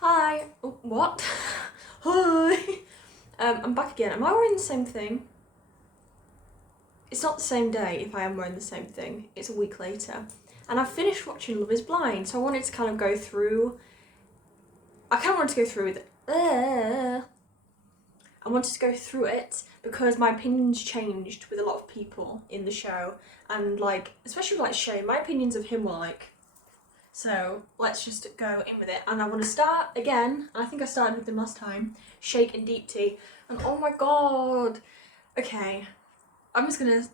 Hi. Oh, what? Hi. I'm back again. Am I wearing the same thing? It's not the same day if I am wearing the same thing. It's a week later. And I've finished watching Love is Blind, so I wanted to kind of go through... I kind of wanted to go through with... I wanted to go through it because my opinions changed with a lot of people in the show. And, like, especially with, like, Shane, my opinions of him were, like... So, let's just go in with it. And I want to start again, I think I started with them last time, Shake and Deep Tea. And oh my god! Okay, I'm just gonna...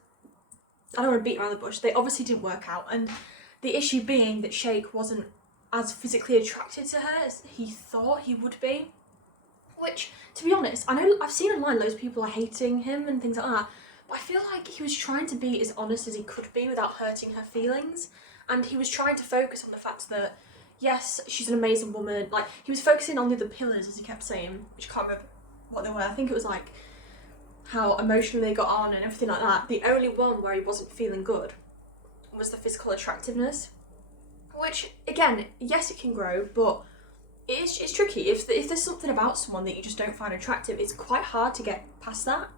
I don't want to beat around the bush. They obviously didn't work out. And the issue being that Shake wasn't as physically attracted to her as he thought he would be. Which, to be honest, I know I've seen online loads of people are hating him and things like that, but I feel like he was trying to be as honest as he could be without hurting her feelings. And he was trying to focus on the fact that, yes, she's an amazing woman. Like, he was focusing on the other pillars, as he kept saying, which I can't remember what they were. I think it was like how emotionally they got on and everything like that. The only one where he wasn't feeling good was the physical attractiveness. Which, again, yes, it can grow, but it's tricky. If there's something about someone that you just don't find attractive, it's quite hard to get past that.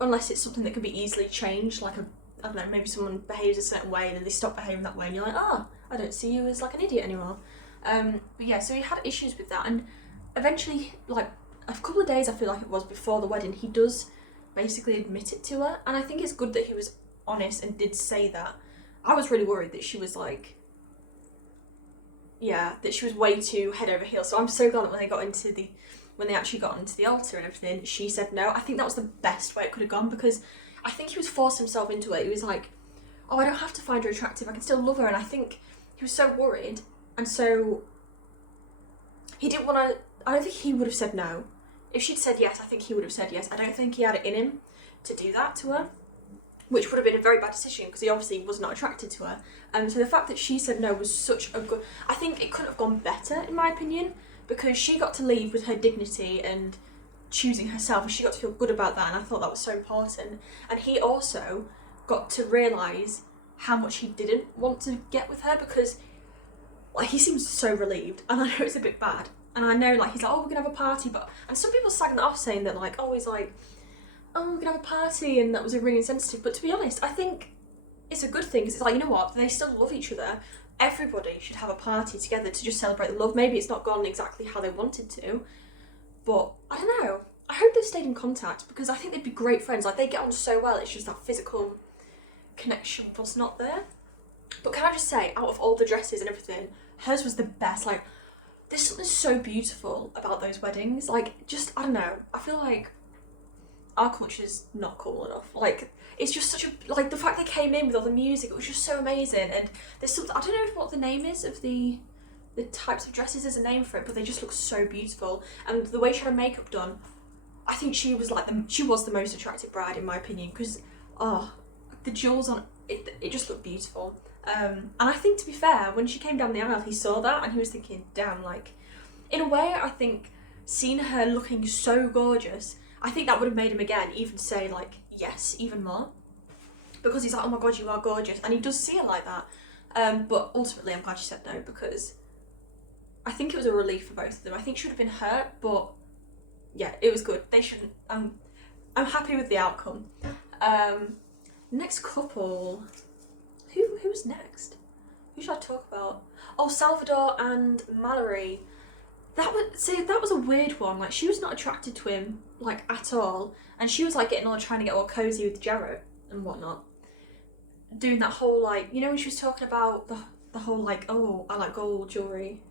Unless it's something that can be easily changed, like I don't know, maybe someone behaves a certain way and then they stop behaving that way and you're like, oh, I don't see you as like an idiot anymore. But yeah, so he had issues with that, and eventually, like a couple of days I feel like it was before the wedding, he does basically admit it to her, and I think it's good that he was honest and did say that. I was really worried that she was like, yeah, that she was way too head over heels. So I'm so glad that when they actually got onto the altar and everything, she said no. I think that was the best way it could have gone, because I think he was forcing himself into it. He was like, oh, I don't have to find her attractive, I can still love her. And I think he was so worried, and so he didn't want to... I don't think he would have said no. If she'd said yes, I think he would have said yes. I don't think he had it in him to do that to her, which would have been a very bad decision because he obviously was not attracted to her. So the fact that she said no was such a good... I think it couldn't have gone better, in my opinion, because she got to leave with her dignity and choosing herself, and she got to feel good about that, and I thought that was so important. And he also got to realise how much he didn't want to get with her, because like he seems so relieved, and I know it's a bit bad, and I know like he's like, oh, we're gonna have a party, but... And some people sagging that off, saying that like, oh, he's like, oh, we're gonna have a party, and that was really insensitive. But to be honest, I think it's a good thing, because it's like, you know what, they still love each other. Everybody should have a party together to just celebrate the love. Maybe it's not gone exactly how they wanted to, but I don't know. I hope they've stayed in contact, because I think they'd be great friends. Like, they get on so well, it's just that physical connection was not there. But can I just say, out of all the dresses and everything, hers was the best. Like, there's something so beautiful about those weddings. Like, just, I don't know, I feel like our culture's not cool enough. Like, it's just such a... Like, the fact they came in with all the music, it was just so amazing. And there's something... I don't know what the name is of the types of dresses. There's a name for it, but they just look so beautiful. And the way she had her makeup done, I think she was like she was the most attractive bride, in my opinion, because, oh, the jewels on it, it just looked beautiful. And I think, to be fair, when she came down the aisle, he saw that and he was thinking, damn, like, in a way, I think seeing her looking so gorgeous, I think that would have made him again even say like yes even more, because he's like, oh my god, you are gorgeous, and he does see her like that. But ultimately, I'm glad she said no, because I think it was a relief for both of them. I think she would have been hurt, but yeah, it was good. They shouldn't... I'm happy with the outcome. Next couple... Who's next? Who should I talk about? Oh, Salvador and Mallory. That was a weird one. Like, she was not attracted to him, like, at all. And she was, like, trying to get all cozy with Jarrett and whatnot. Doing that whole, like... You know when she was talking about the whole, like, oh, I like gold jewellery.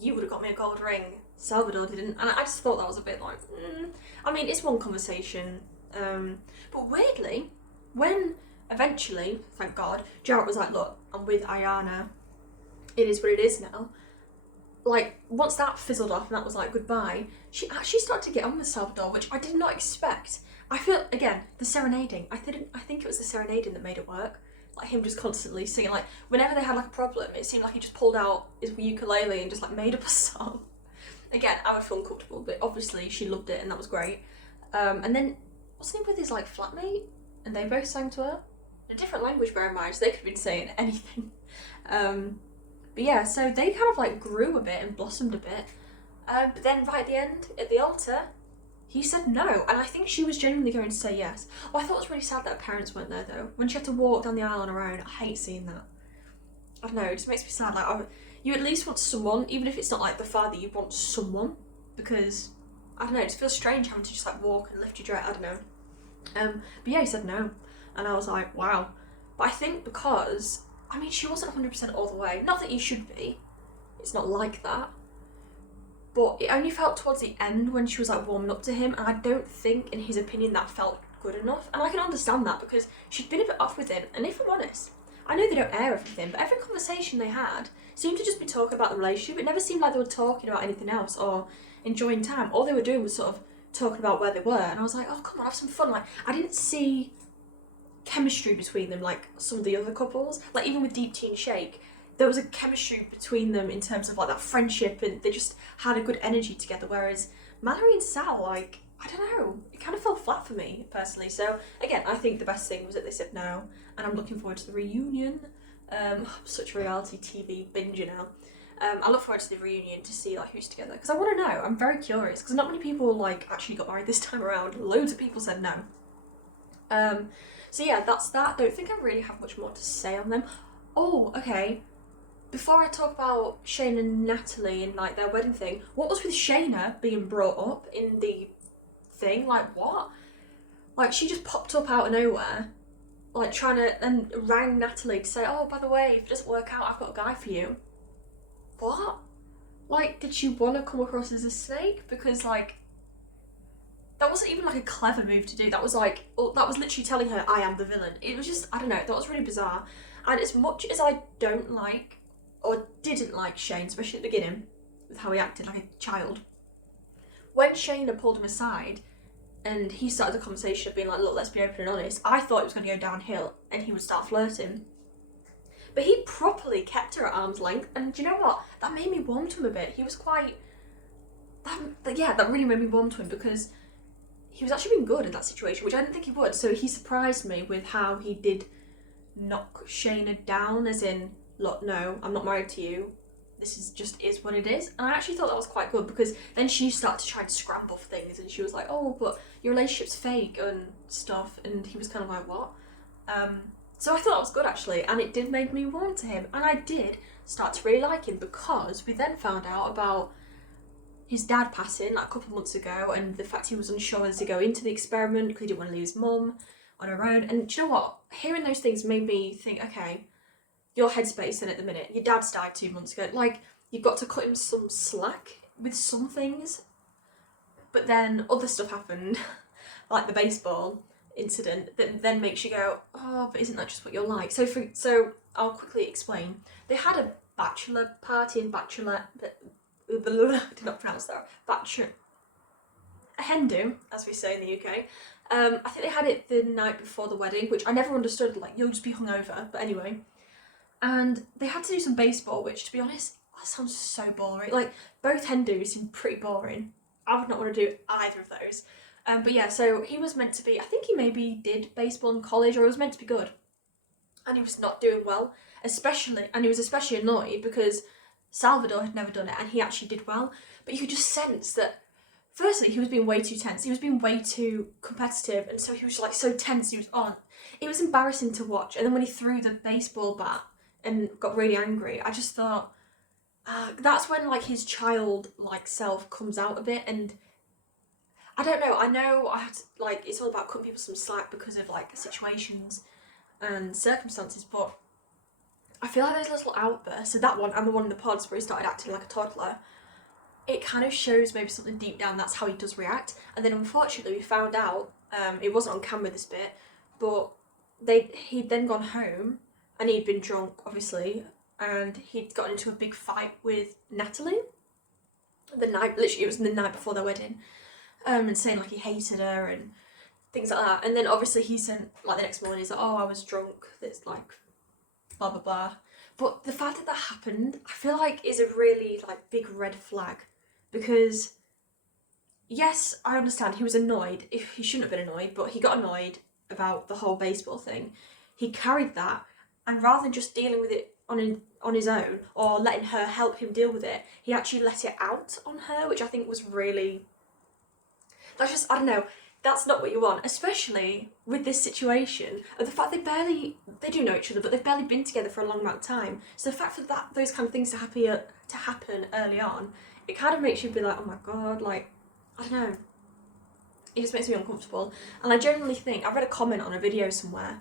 You would have got me a gold ring. Salvador didn't. And I just thought that was a bit like... I mean, it's one conversation. But weirdly, when eventually, thank God, Jarrett was like, look, I'm with Ayana. It is what it is now. Like, once that fizzled off and that was like goodbye, she actually started to get on with Salvador, which I did not expect. I feel, again, the serenading. I think it was the serenading that made it work. Like, him just constantly singing. Like, whenever they had like a problem, it seemed like he just pulled out his ukulele and just like made up a song. Again, I would feel uncomfortable, but obviously she loved it and that was great. And then, wasn't he with his like flatmate? And they both sang to her? in a different language, bear in mind, so they could have been saying anything. But yeah, so they kind of like grew a bit and blossomed a bit. But then right at the end, at the altar, he said no, and I think she was genuinely going to say yes. Oh, I thought it was really sad that her parents weren't there though. When she had to walk down the aisle on her own, I hate seeing that. I don't know, it just makes me sad. Like, you at least want someone, even if it's not like the father, you want someone, because I don't know, it just feels strange having to just like walk and lift your dress. I don't know. But yeah, he said no, and I was like, wow. But I think because she wasn't 100% all the way. Not that you should be. It's not like that. But it only felt towards the end when she was like warming up to him, and I don't think, in his opinion, that felt good enough. And I can understand that because she'd been a bit off with him, and if I'm honest, I know they don't air everything, but every conversation they had seemed to just be talking about the relationship. It never seemed like they were talking about anything else or enjoying time. All they were doing was sort of talking about where they were, and I was like, oh, come on, have some fun. Like, I didn't see chemistry between them like some of the other couples. Like, even with Deep Tea and Shake, there was a chemistry between them in terms of like that friendship, and they just had a good energy together, whereas Mallory and Sal, like, I don't know, it kind of fell flat for me personally. So again, I think the best thing was that they said no, and I'm looking forward to the reunion. I'm such a reality TV binger now. I look forward to the reunion to see like who's together, because I want to know. I'm very curious, because not many people like actually got married this time around. Loads of people said no. So yeah, that's that. I don't think I really have much more to say on them. Oh, okay. Before I talk about Shane and Natalie and like their wedding thing, what was with Shayna being brought up in the thing? Like, what? Like, she just popped up out of nowhere, like trying to, and rang Natalie to say, oh, by the way, if it doesn't work out, I've got a guy for you. What? Like, did she want to come across as a snake? Because like, that wasn't even like a clever move to do. That was like, that was literally telling her, I am the villain. It was just, I don't know, that was really bizarre. And as much as I don't like, or didn't like Shane, especially at the beginning, with how he acted like a child, when Shayna pulled him aside and he started the conversation of being like, look, let's be open and honest, I thought it was going to go downhill and he would start flirting. But he properly kept her at arm's length, and do you know what? That made me warm to him a bit. He was quite, that really made me warm to him, because he was actually being good in that situation, which I didn't think he would. So he surprised me with how he did knock Shayna down, as in, look, no, I'm not married to you. This is what it is. And I actually thought that was quite good, because then she started to try and scramble for things, and she was like, oh, but your relationship's fake and stuff. And he was kind of like, what? So I thought that was good, actually, and it did make me warm to him. And I did start to really like him, because we then found out about his dad passing like a couple of months ago, and the fact he was unsure whether to go into the experiment because he didn't want to leave his mum on her own. And do you know what? Hearing those things made me think, okay, your headspace in at the minute. Your dad's died 2 months ago. Like, you've got to cut him some slack with some things. But then other stuff happened, like the baseball incident, that then makes you go, oh, but isn't that just what you're like? So I'll quickly explain. They had a bachelor party and bachelorette, I did not pronounce that. A hen do, as we say in the UK. I think they had it the night before the wedding, which I never understood. Like, you'll just be hungover. But anyway. And they had to do some baseball, which, to be honest, that sounds so boring. Like, both hen do's seem pretty boring. I would not want to do either of those. But yeah, so he was meant to be, I think he maybe did baseball in college, or he was meant to be good. And he was not doing well, and he was especially annoyed because Salvador had never done it, and he actually did well. But you could just sense that, firstly, he was being way too tense. He was being way too competitive, and so he was like so tense. He was on. It was embarrassing to watch. And then when he threw the baseball bat and got really angry, I just thought, that's when like his child like self comes out a bit. And I don't know. I know I had to, like, it's all about cutting people some slack because of like situations and circumstances, but I feel like those little outbursts, so that one and the one in the pods where he started acting like a toddler, it kind of shows maybe something deep down, that's how he does react. And then unfortunately we found out, it wasn't on camera this bit, but he'd then gone home and he'd been drunk, obviously, and he'd gotten into a big fight with Natalie it was the night before their wedding, and saying like he hated her and things like that. And then obviously he sent, like, the next morning, he's like, oh, I was drunk, that's like blah blah blah. But the fact that that happened, I feel like, is a really like big red flag, because yes, I understand he was annoyed. If he shouldn't have been annoyed, but he got annoyed about the whole baseball thing. he carried that, and rather than just dealing with it on his own or letting her help him deal with it, he actually let it out on her, which I think was really, that's just, I don't know, that's not what you want, especially with this situation of the fact they do know each other, but they've barely been together for a long amount of time. So the fact for that those kind of things to happen early on, it kind of makes you be like, oh my god, like, I don't know, it just makes me uncomfortable. And I generally think, I read a comment on a video somewhere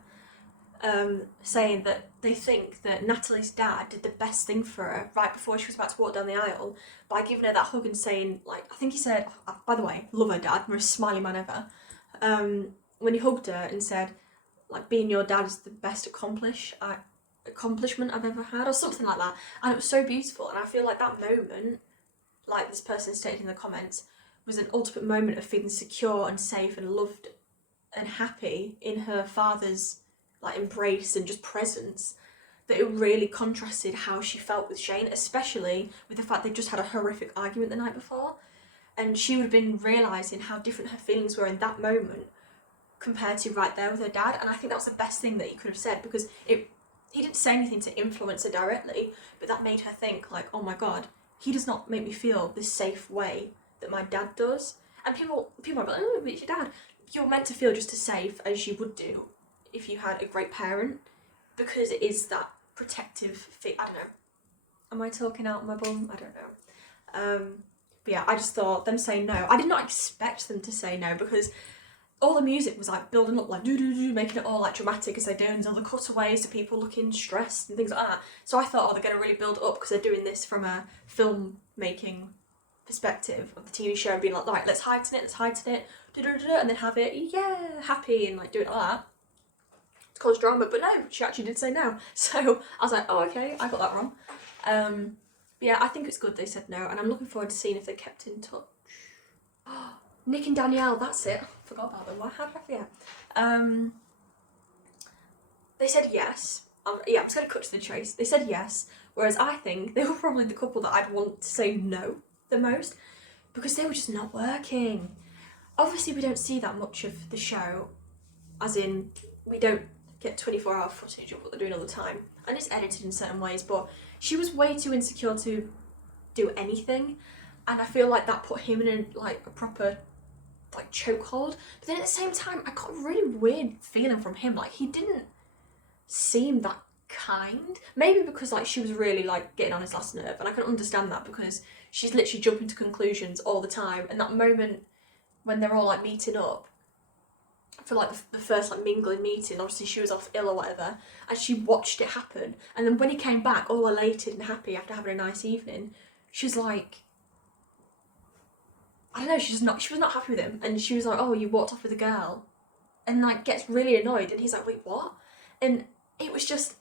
saying that they think that Natalie's dad did the best thing for her right before she was about to walk down the aisle by giving her that hug and saying, like, I think he said, oh, by the way, love her dad, most smiley man ever, when he hugged her and said, like, being your dad is the best accomplishment I've ever had, or something like that. And it was so beautiful, and I feel like that moment, like this person stated in the comments, was an ultimate moment of feeling secure and safe and loved and happy in her father's like embrace and just presence, that it really contrasted how she felt with Shane, especially with the fact they just had a horrific argument the night before, and she would have been realising how different her feelings were in that moment compared to right there with her dad. And I think that was the best thing that he could have said, because he didn't say anything to influence her directly, but that made her think like, oh my god, he does not make me feel this safe way that my dad does. And people are like, oh, but it's your dad. You're meant to feel just as safe as you would do if you had a great parent, because it is that protective I don't know. Am I talking out my bum? I don't know. But yeah, I just thought them saying no, I did not expect them to say no, because all the music was like building up, like do, making it all like dramatic as they do, and all the cutaways to people looking stressed and things like that. So I thought, oh, they're going to really build up because they're doing this from a filmmaking perspective of the TV show, and being like, right, let's heighten it, and then have it, yeah, happy, and like do it like that to cause drama. But no, she actually did say no. So I was like, oh, okay, I got that wrong. But yeah, I think it's good they said no, and I'm looking forward to seeing if they kept in touch. Nick and Danielle, that's it. Forgot about them. How did I forget? They said yes. Yeah, I'm just going to cut to the chase. They said yes, whereas I think they were probably the couple that I'd want to say no the most, because they were just not working. Obviously, we don't see that much of the show, as in, we don't get 24-hour footage of what they're doing all the time, and it's edited in certain ways, but she was way too insecure to do anything, and I feel like that put him in a proper like chokehold. But then at the same time, I got a really weird feeling from him, like he didn't seem that kind. Maybe because like she was really like getting on his last nerve, and I can understand that because she's literally jumping to conclusions all the time. And that moment when they're all like meeting up for like the first like mingling meeting, obviously she was off ill or whatever, and she watched it happen, and then when he came back all elated and happy after having a nice evening, she was like, I don't know, she was not happy with him, and she was like, oh, you walked off with a girl, and like gets really annoyed, and he's like, wait, what? And it was just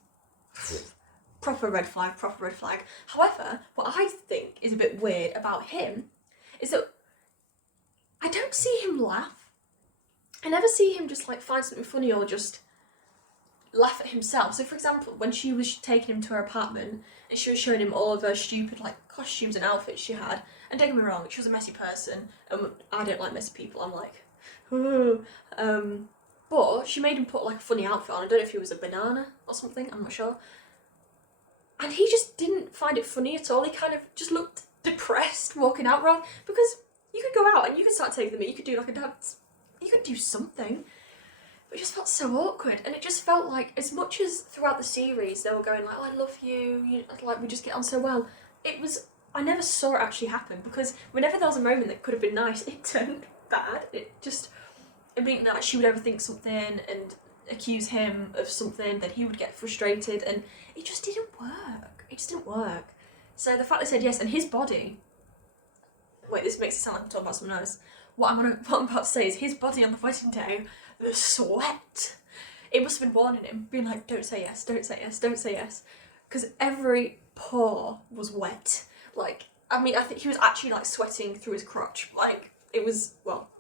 proper red flag. However, what I think is a bit weird about him is that I don't see him laugh. I never see him just like find something funny or just laugh at himself. So for example, when she was taking him to her apartment and she was showing him all of her stupid like costumes and outfits she had, and don't get me wrong, she was a messy person, I don't like messy people, I'm like, ooh. But she made him put like a funny outfit on. I don't know if he was a banana or something, I'm not sure. And he just didn't find it funny at all. He kind of just looked depressed walking out, wrong, because you could go out and you could start taking them, you could do like a dance, you could do something. But it just felt so awkward, and it just felt like, as much as throughout the series they were going like, oh, I love you, like we just get on so well, it was, I never saw it actually happen, because whenever there was a moment that could have been nice, it turned bad. It meant that she would overthink something and accuse him of something, then he would get frustrated, and it just didn't work. So the fact they said yes, and his body, wait, this makes it sound like I'm talking about someone else. What I'm about to say is his body on the wedding day, the sweat. It must have been warning him, being like, don't say yes, because every pore was wet. Like, I mean, I think he was actually like sweating through his crotch. Like, it was, well,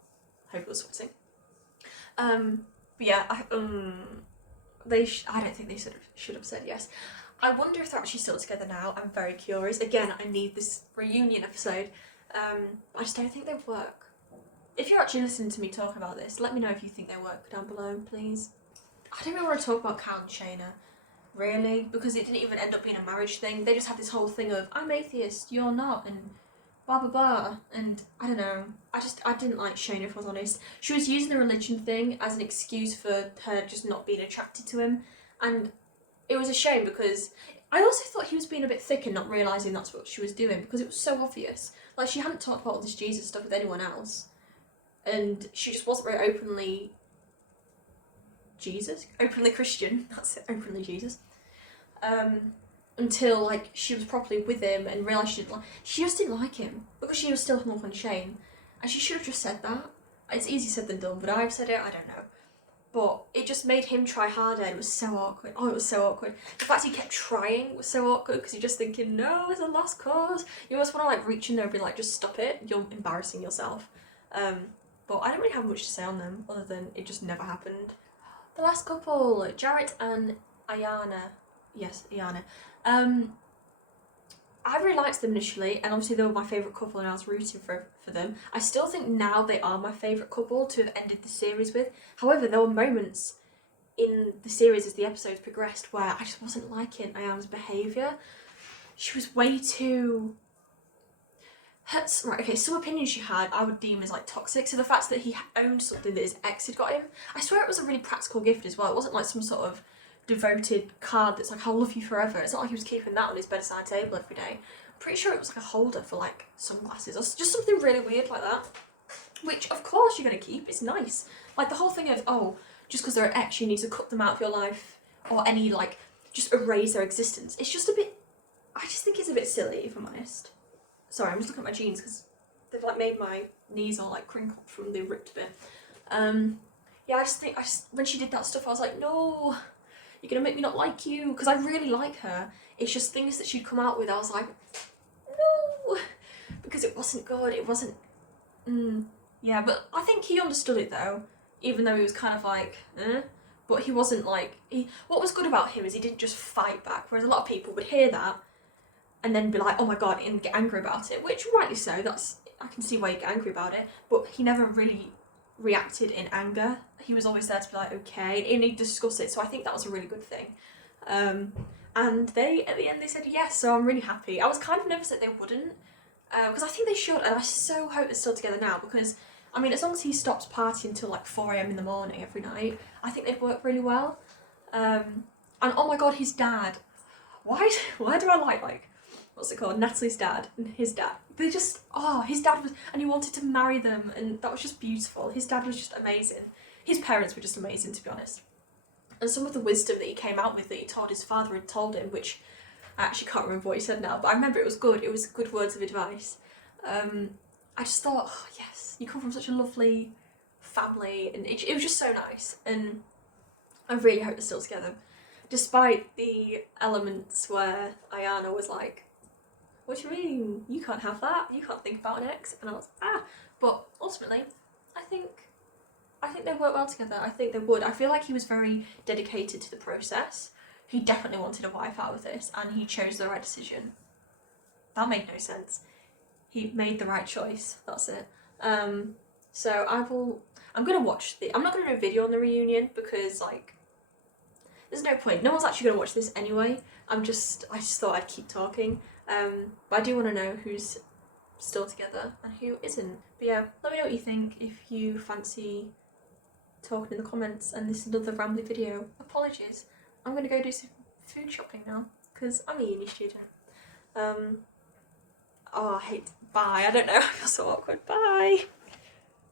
I hope it was sweating. But yeah, I don't think they should have said yes. I wonder if they're actually still together now. I'm very curious. Again, I need this reunion episode. I just don't think they work. If you're actually listening to me talk about this, let me know if you think they work down below, please. I don't really want to talk about Kyle and Shayna, really, because it didn't even end up being a marriage thing. They just had this whole thing of, I'm atheist, you're not, and blah blah blah. And I don't know. I didn't like Shayna, if I was honest. She was using the religion thing as an excuse for her just not being attracted to him, and it was a shame because I also thought he was being a bit thick and not realising that's what she was doing, because it was so obvious. Like, she hadn't talked about all this Jesus stuff with anyone else, and she just wasn't very openly openly Christian, that's it, openly Jesus, until, like, she was properly with him and realised she just didn't like him, because she was still hung up on Shane, and she should have just said that. It's easier said than done, but I've said it, I don't know. But it just made him try harder, and it was so awkward. Oh, it was so awkward. The fact he kept trying was so awkward, because you're just thinking, no, it's a lost cause. You almost want to, like, reach in there and be like, just stop it, you're embarrassing yourself. But I don't really have much to say on them, other than it just never happened. The last couple, Jarrett and Ayana. Yes, Ayana. I really liked them initially, and obviously they were my favourite couple and I was rooting for them. I still think now they are my favourite couple to have ended the series with. However, there were moments in the series as the episodes progressed where I just wasn't liking Ayana's behaviour. She was way too... Right, okay, some opinions she had I would deem as, like, toxic. So the fact that he owned something that his ex had got him, I swear it was a really practical gift as well. It wasn't like some sort of devoted card that's like, I'll love you forever. It's not like he was keeping that on his bedside table every day. I'm pretty sure it was like a holder for, like, sunglasses or just something really weird like that, which of course you're going to keep. It's nice. Like, the whole thing of, oh, just because they're an ex you need to cut them out of your life, or any, like, just erase their existence. It's just a bit, I just think it's a bit silly, if I'm honest. Sorry, I'm just looking at my jeans because they've, like, made my knees all, like, crinkled from the ripped bit. Yeah, I just think, when she did that stuff, I was like, no, you're gonna make me not like you, because I really like her. It's just things that she'd come out with, I was like, no, because it wasn't good, it wasn't, yeah, but I think he understood it though, even though he was kind of like, but he wasn't like, what was good about him is he didn't just fight back, whereas a lot of people would hear that and then be like, oh my god, and get angry about it, which rightly so, I can see why you get angry about it, but he never really reacted in anger. He was always there to be like, okay, and he'd discuss it, so I think that was a really good thing. And they, at the end, they said yes, so I'm really happy. I was kind of nervous that they wouldn't, because I think they should, and I so hope they're still together now, because, I mean, as long as he stops partying until like 4 AM in the morning every night, I think they'd work really well. And oh my god, his dad, why do I like, what's it called, Natalie's dad and his dad, they just, oh, his dad was, and he wanted to marry them, and that was just beautiful. His dad was just amazing. His parents were just amazing, to be honest. And some of the wisdom that he came out with that he told his father had told him, which I actually can't remember what he said now, but I remember it was good. It was good words of advice. I just thought, oh, yes, you come from such a lovely family, and it was just so nice, and I really hope they're still together, despite the elements where Ayana was like, what do you mean? You can't have that. You can't think about an ex. And I was, but ultimately, I think they work well together. I think they would. I feel like he was very dedicated to the process. He definitely wanted a wife out of this, and he chose the right decision. That made no sense. He made the right choice. That's it. So I'm gonna watch I'm not gonna do a video on the reunion, because, like, there's no point. No one's actually gonna watch this anyway. I just thought I'd keep talking. But I do want to know who's still together and who isn't. But yeah, let me know what you think. If you fancy talking in the comments, and this is another rambly video, apologies. I'm going to go do some food shopping now, because I'm a uni student. Oh, I hate, bye, I don't know, I feel so awkward, bye!